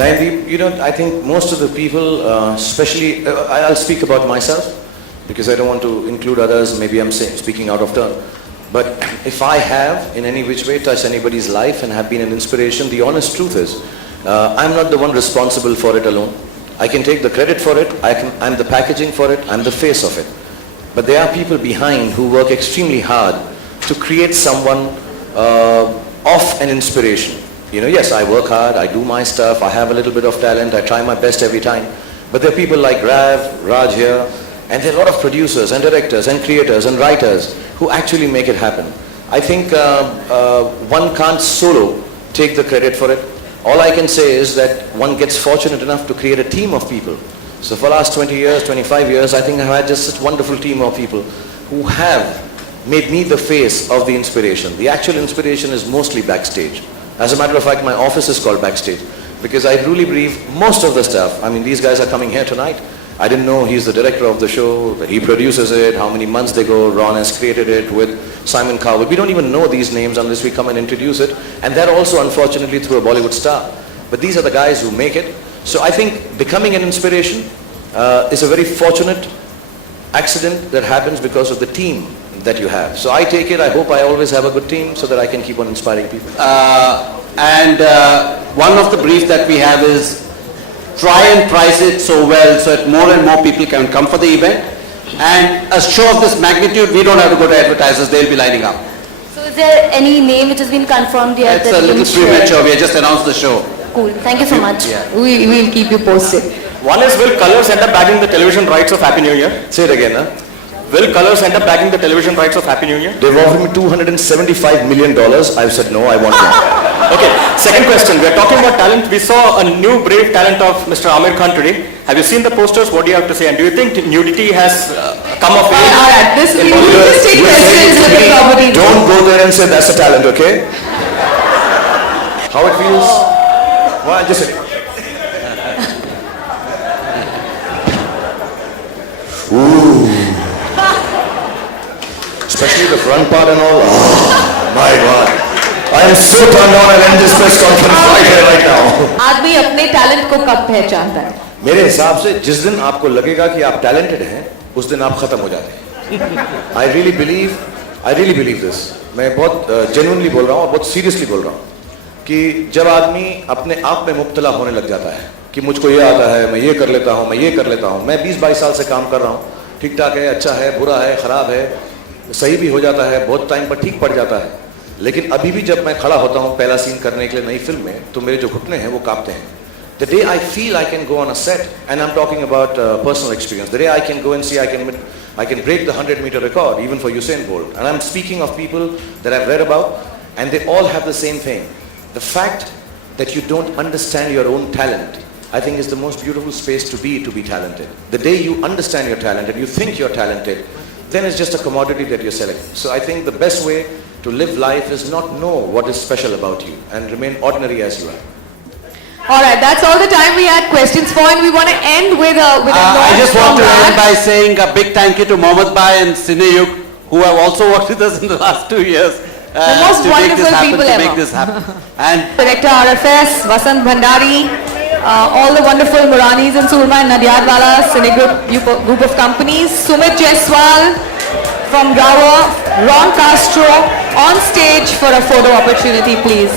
Nayandeep, I think most of the people, especially, I'll speak about myself because I don't want to include others. Maybe I'm speaking out of turn. But if I have in any which way touched anybody's life and have been an inspiration, the honest truth is, I'm not the one responsible for it alone. I can take the credit for it. I'm the packaging for it. I'm the face of it. But there are people behind who work extremely hard to create someone of an inspiration. Yes, I work hard, I do my stuff, I have a little bit of talent, I try my best every time. But there are people like Raj here, and there are a lot of producers and directors and creators and writers who actually make it happen. I think one can't solo take the credit for it. All I can say is that one gets fortunate enough to create a team of people. So for the last 20 years, 25 years, I think I've had just such a wonderful team of people who have made me the face of the inspiration. The actual inspiration is mostly backstage. As a matter of fact, my office is called Backstage because I truly believe most of the stuff, these guys are coming here tonight. I didn't know he's the director of the show, that he produces it, how many months they go. Ron has created it with Simon Cowell. We don't even know these names unless we come and introduce it. And that also, unfortunately, through a Bollywood star. But these are the guys who make it. So I think becoming an inspiration is a very fortunate accident that happens because of the team that you have. So I take it, I hope I always have a good team so that I can keep on inspiring people. One of the briefs that we have is try and price it so well so that more and more people can come for the event. And a show of this magnitude, we don't have to go to advertisers, they'll be lining up. So is there any name which has been confirmed yet? It's a little premature, we have just announced the show. Cool, thank you so much. Yeah. We will keep you posted. One is, will Colors end up bagging the television rights of Happy New Year? Say it again, huh? Will Colors end up bagging the television rights of Happy New Year? They've offered me $275 million. I've said no, I want more. Okay, second question. We are talking about talent. We saw a new brave talent of Mr. Amir Khan today. Have you seen the posters? What do you have to say? And do you think nudity has come of age? Alright, we will just take questions with the property. Don't go there and say that's a talent, okay? How it feels? Well, just a second. Ooh. Especially the front part and all. Oh, my God. I am so turned on and end this press conference right here, right now. आदमी अपने talent को कब पहचानता है? मेरे हिसाब से जिस दिन आपको लगेगा कि आप टैलेंटेड हैं, उस दिन आप खत्म हो जाते हैं. I really believe this. मैं बहुत genuinely बोल रहा हूँ और बहुत seriously बोल रहा हूँ कि जब आदमी अपने आप में मुब्तला होने लग जाता है कि मुझको ये आता है, मैं ये कर लेता हूँ, मैं ये कर लेता हूँ. मैं 20-22 साल से काम कर रहा हूँ. ठीक ठाक है, अच्छा है, बुरा है, खराब है, सही भी हो जाता है, बहुत टाइम पर ठीक पड़ जाता है. लेकिन अभी भी जब मैं खड़ा होता हूँ पहला सीन करने के लिए नई फिल्म में, तो मेरे जो घुटने हैं वो कांपते हैं. The day I feel I can go on a set, and I'm talking about personal experience, the day I can go and see I can break the 100-meter record, even for Usain Bolt. And I'm speaking of people that I've read about, and they all have the same thing. The fact that you don't understand your own talent, I think is the most beautiful space to be talented. The day you understand your talent and you think you're talented, then it's just a commodity that you're selling. So I think the best way to live life is not know what is special about you and remain ordinary as you are. Alright, that's all the time we had questions for, and we want to end with a I just want to end by saying a big thank you to Mohammed Bhai and Cineyug, who have also worked with us in the last 2 years. The most wonderful people ever. To make this happen. And Director RFS, Vasant Bhandari, all the wonderful Muranis and Surma and Nadiadwala Cine group of companies, Sumit Jaiswal from Gawa, Ron Castro on stage for a photo opportunity, please.